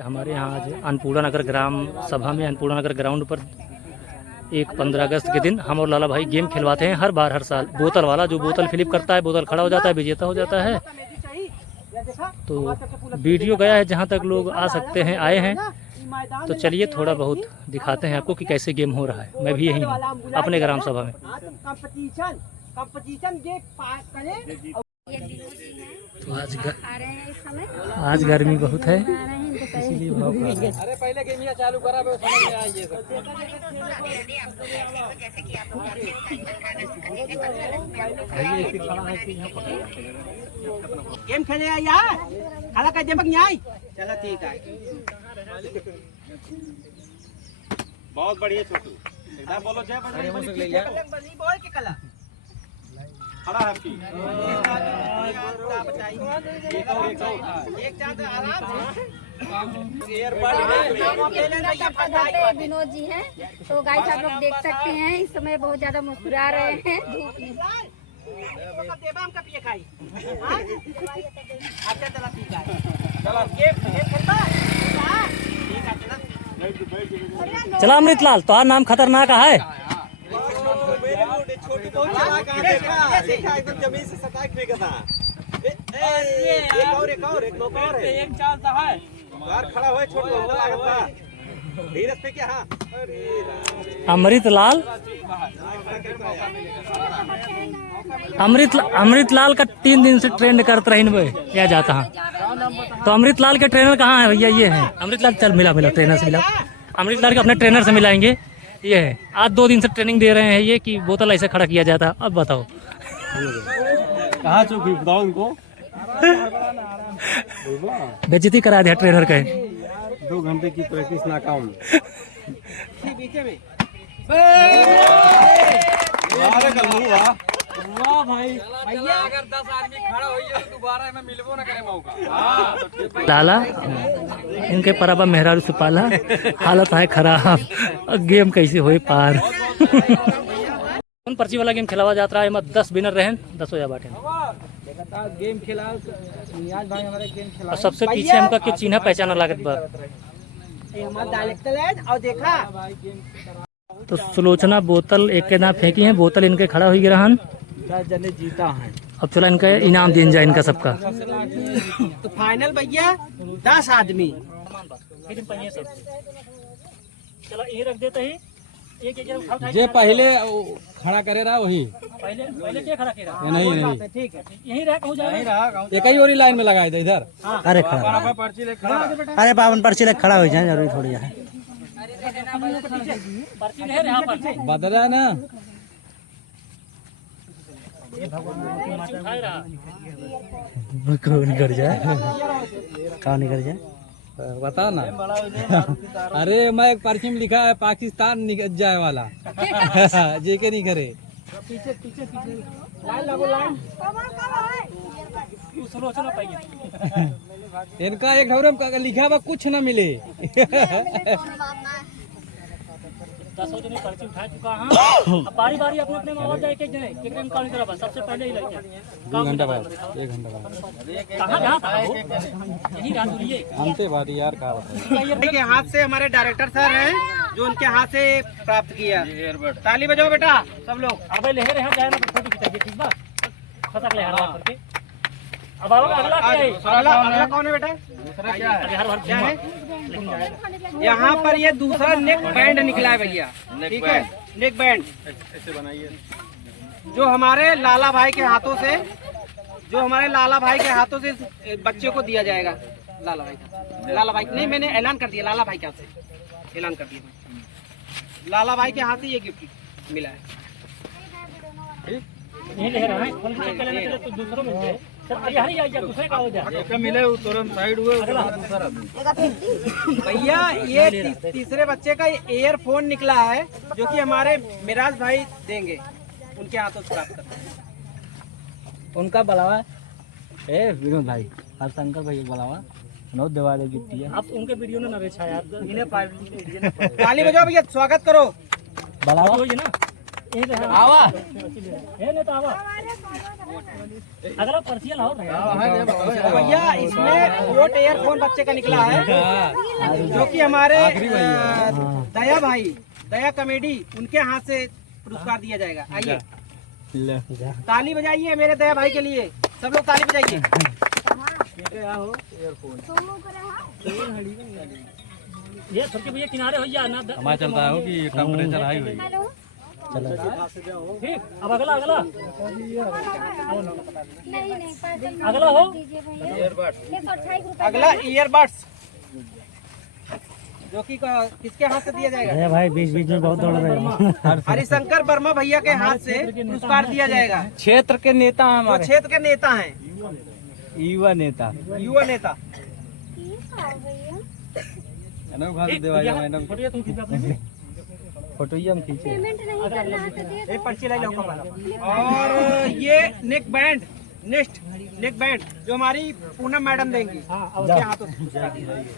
हमारे यहाँ आज अन्नपूर्णा नगर ग्राम सभा में अन्नपूर्णा नगर ग्राउंड पर एक 15 अगस्त के दिन हम और लाला भाई गेम खिलवाते हैं हर साल। बोतल वाला जो बोतल फ्लिप करता है, बोतल खड़ा हो जाता है, विजेता हो जाता है। तो वीडियो गया है जहाँ तक लोग आ सकते हैं, आए हैं। तो चलिए थोड़ा बहुत दिखाते हैं आपको कि कैसे गेम हो रहा है। मैं भी यही हूँ अपने ग्राम सभा में। तो आज गर्मी बहुत है, इसीलिए अरे पहले गेम चालू करा वो समझ में आएंगे। गेम खेले यार, खाला का जमक नहीं आई। चलो ठीक है, बहुत बढ़िया छोटू। एकदम बोलो जय बजरंग बोल के कला खड़ा है आपकी। एक चांद आराम से विनोद जी हैं। तो गाइस आप लोग देख सकते हैं इस समय बहुत ज्यादा मुस्कुरा रहे हैं धूप में। अच्छा चला ठीक है, चलो खेलता चला। अमृतलाल तो नाम खतरनाक है। एकदम जमीन से सटा के फेंका था। एक चांस है यार, खड़ा हुए छोटू धीरज पे क्या। हाँ अमृतलाल अमृतलाल का 3 दिन से ट्रेंड करते रहे क्या जाता है। तो अमृतलाल के ट्रेनर कहाँ है भैया? ये है अमृतलाल। चल मिला ट्रेनर से मिला। अमृतलाल के अपने ट्रेनर से मिलाएंगे। ये है आज 2 दिन से ट्रेनिंग दे रहे हैं ये कि बोतल ऐसे खड़ा किया जाता। अब बताओ कहाँ चौकी बताओ उनको। बेइज्जती करा दिया ट्रेनर के। 2 घंटे की प्रैक्टिस नाकाम। वाह भाई, अगर 10 आदमी खड़ा हो तो दोबारा में मिलबो ना करे मौका। लाला इनके परबा मेहरारू से पाला, हालत है खराब। गेम कैसे होए पार। पर्ची वाला गेम खिलावा जाता है। 10 विनर रहे 10 या बाटे गेम खेला भाई हमारे गेम खेला। और सबसे पीछे हमका के चिन्ह पहचाना लागत बा। हमारा डायरेक्टर है और देखा तो सुलोचना बोतल एक के ना फेंकी है, बोतल इनके खड़ा हुई गिरहन। 10 जने जीता है। अब चला इनका इनाम दिया जाए इनका सबका। तो फाइनल भैया 10 आदमी। चला ये रख देते ही जे पहले खड़ा करे रहा वही पहले क्या खड़ा किया? नहीं ठीक है, यही रह हो जाएगा। एक ही और लाइन में लगाए थे इधर। अरे खड़ा, अरे बावन पर्ची लेके खड़ा हो जाए जरूरी थोड़ी है। पर्ची नहीं यहाँ पर बदला ना कौन कर जाए, कौन कर जाए बता ना। अरे मैं एक पर्ची में लिखा है पाकिस्तान निकल जाए वाला। जेके नहीं करे। पीछे पीछे पीछे लाइन लगो लाइन। इनका एक ढौरे में लिखा हुआ कुछ ना मिले। 10 जने पर्ची उठा चुका है। अब बारी बारी अपने अपने आवाज जाए। एक जने काउंट करा बस। सबसे पहले ही लग जाए। 2 घंटा बाद 1 घंटा बाद कहां जहां था वो यही रात हुई है। अंते बारी यार का के हाथ से हमारे डायरेक्टर सर हैं जो उनके हाथ से प्राप्त किया। ताली बजाओ बेटा सब लोग। अब लहर यहाँ जाए ना फोटो खिंचाइए। ठीक बा खतक ले हर करके। अब अगला क्या है? अगला कौन है बेटा? दूसरा क्या है? क्या है यहाँ पर? ये दूसरा नेक बैंड निकला है भैया। ठीक है, नेक बैंड ऐसे बनाइए। जो हमारे लाला भाई के हाथों से, इस बच्चे को दिया जाएगा। लाला भाई नहीं, मैंने ऐलान कर दिया। लाला भाई के हाथ से ऐलान कर दिया। लाला भाई के हाथ से ये गिफ्ट मिला है। यही ले रहा है तो दूसरों में है सर। यही दूसरे का हो जाए मिले तुरंत साइड हुए। भैया ये तीसरे बच्चे का एयरफोन निकला है जो कि हमारे मिराज भाई देंगे। उनके हाथों से प्राप्त करते हैं। उनका बुलावा ए विनोद भाई और शंकर भाई बुलावा नोट दवा दे गिफ्ट। आप उनके वीडियो ने नरे छाया ताली बजाओ भैया, स्वागत करो। बुलावा ना आवा ये नहीं तो आवा अगला पर्ची लाओ भैया इसमें वोट एयरफोन बच्चे का निकला है, जो कि हमारे दया भाई, दया कॉमेडी, उनके हाथ से पुरस्कार दिया जाएगा। आइए ताली बजाइए मेरे दया भाई के लिए, सब लोग ताली बजाइए। ये सबके भैया किनारे हो जा ना, हमारा चलता है कि टेम्परेचर हाई हुई। ठीक। अब अगला अगला नहीं अगला हो। अगला ईयरबड्स, जो कि किसके हाथ से दिया जाएगा? भाई बीच बीच में बहुत दौड़ रहे हैं। हरिशंकर वर्मा भैया के हाथ से पुरस्कार दिया जाएगा। क्षेत्र के नेता हैं वो हमारे, क्षेत्र के नेता हैं, युवा नेता। युवा नेता। मैडम फोटो तुम खींचो अपने। फोटो ही हम खींचे। पेमेंट नहीं करना है तो दे एक पर्ची लाई लो। और ये neck band, next neck band जो हमारी पूनम मैडम देंगी, उनके हाथों से पुरस्कार दिया जाएगा।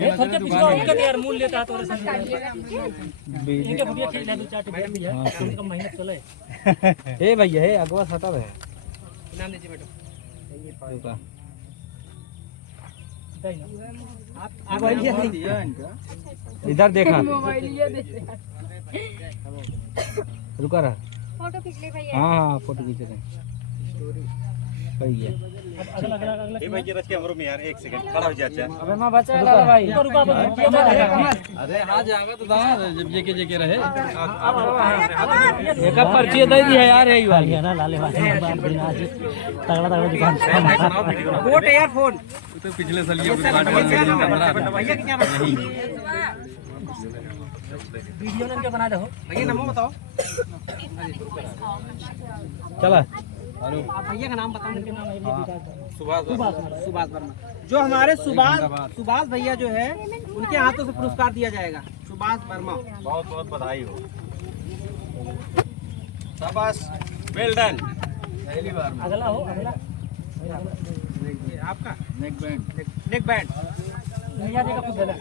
ये सबके पीछे उनका यार मूल लेता है तो इनके भैया खेल दो चार टिकट भी है, कम कम मेहनत चले। हे भैया हे अगवा सटा है। नाम लीजिए मैडम। इधर देखा रुका रहा। फोटो खींच ले भैया। हाँ हाँ फोटो खींच रहे हैं। सही है। अगला अगला अगला ये भाई रच के हमरो में यार 1 सेकंड खड़ा हो जाता है। अबे मां बचा लाला भाई। रुको रुको अरे आ जाएगा तो दादा जब जेके जेके रहे। एक पर्ची दे दी है यार यही वाली ना लाले वाले तगड़ा तगड़ा दुकान। वोट एयरफोन तो पिछले साल ये भैया की क्या वीडियो ने क्या बना दो भैया नाम बताओ। चला आप भैया का नाम बताओ। सुभाष सुभाष वर्मा, जो हमारे सुभाष भैया जो है उनके हाथों से पुरस्कार दिया जाएगा। सुभाष वर्मा, बहुत बहुत बधाई हो। शाबाश, वेल डन। अगला हो अगला ये आपका नेक बैंड नेक बैंड। भैया देखा खुद देना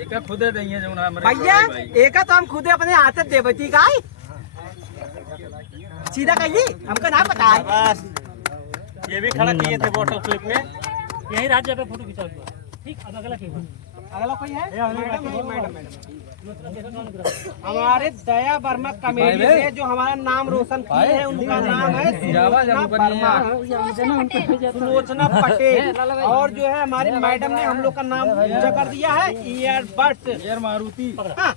एक खुदे देंगे जो भैया एक तो हम खुद अपने हाथ से देवती का सीधा कहिए, हमको ना पता है। शाबाश, ये भी खड़ा किए थे बोतल फ्लिप में। यही राज्य पे फोटो खिंचाओ। ठीक। अब अगला क्या अगला कोई है? मैडम हमारे दया वर्मा कमेटी से जो हमारा नाम रोशन किए हैं, उनका नाम है सुलोचना पटेल। और जो है हमारी मैडम ने हम लोग का नाम पूजा कर दिया है ईयरबड्स। यार मारुति हाँ,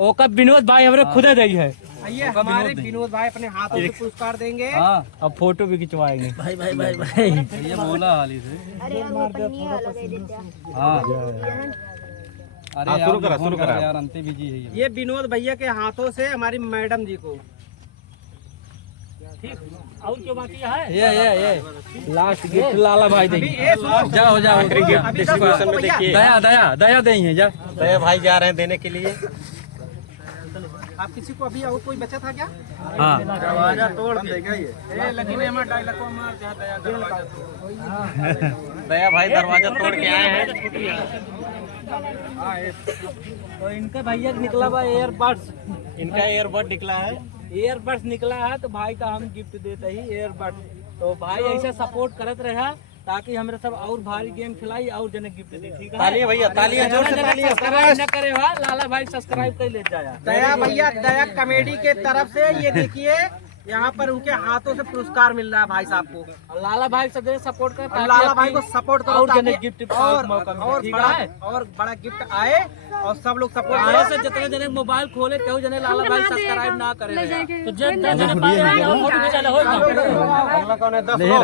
ओ कब विनोद भाई हमरे खुदे दई है। ये हमारे विनोद भाई अपने हाथों से पुरस्कार देंगे। हाँ अब फोटो भी खिंचवाएंगे। भाई भाई भाई भाई ये बोला हाली से। अरे वो पन्नी वाला दे देते हैं। हाँ अरे शुरू करा यार अंते बिजी है ये। ये विनोद भैया के हाथों से हमारी मैडम जी को। ठीक। और क्यों बाकी है? ये लास्ट गिफ्ट लाला भाई अभी देंगे। ये सुनो, जाओ जाओ अभी सब डिस्ट्रीब्यूशन में देखिए। दया देंगे है जा। दया भाई जा रहे हैं देने के लिए। आप किसी को अभी और कोई बचा था क्या? हाँ दरवाजा तोड़ देगा ये। दया भाई दरवाजा तोड़ के आए हैं। तो इनका भैया निकला हुआ एयरबड्स। इनका एयरबड निकला है। एयरबड्स निकला है तो भाई का हम गिफ्ट देते ही एयरबड्स। तो भाई ऐसा सपोर्ट करत रहा ताकि हमारे सब और भारी गेम खिलाई और जने गिफ्ट दे। ठीक है तालियां भैया, तालियां जोर से तालियां। सब्सक्राइब न करे हुआ लाला भाई सब्सक्राइब कर ले जाया। दया भैया दया कॉमेडी के तरफ से ये देखिए यहाँ पर उनके हाथों से पुरस्कार मिल रहा है भाई साहब को। और लाला भाई सब सपोर्ट कर और लाला भाई को सपोर्ट करो और ताकि जने गिफ्ट और मौका मिले, और ठीक बड़ा है? और बड़ा गिफ्ट आए और सब लोग सपोर्ट आए करो। से जितने जने मोबाइल खोले क्यों जने लाला भाई सब्सक्राइब ना करे। तो जब फोटो खिंचा लो। अगला कौन है? 10 लोग।